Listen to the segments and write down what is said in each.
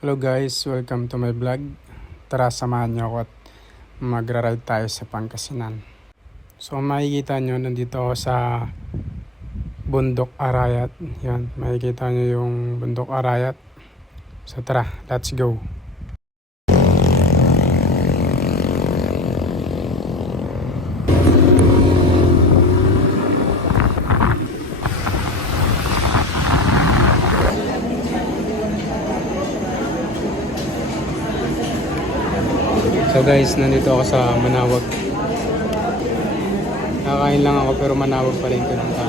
Hello guys, welcome to my vlog. Tara, samahan niyo ako at magra-ride tayo sa Pangasinan. So makikita nyo, nandito ako sa Bundok Arayat. Yan, makikita nyo yung Bundok Arayat. So tara, let's go. So guys, nandito ako sa Manawag. Nakakain lang ako pero Manawag pa rin pinunta.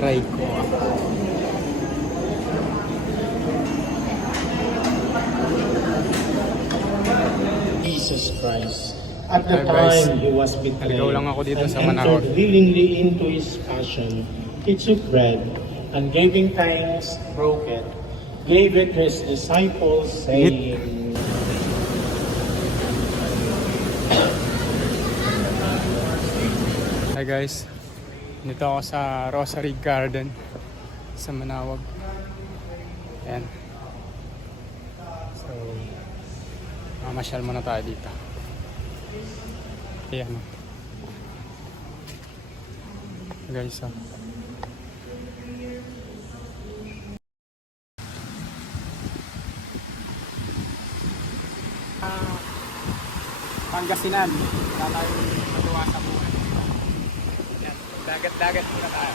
Aray ko. Jesus Christ. At the Hi, guys. time he was betrayed Naligaw lang ako dito and sa Manawag. entered willingly into his passion, he took bread and giving thanks, broke it, gave it to his disciples, saying, Hi guys, dito ako sa Rosary Garden sa Manawag. Ayan. So, mamasyal muna tayo dito. Ayan. Guys, oh. Pangasinan. Wala tayong matuwa sa buhay. Ayan. Dagat-dagat muna tayo.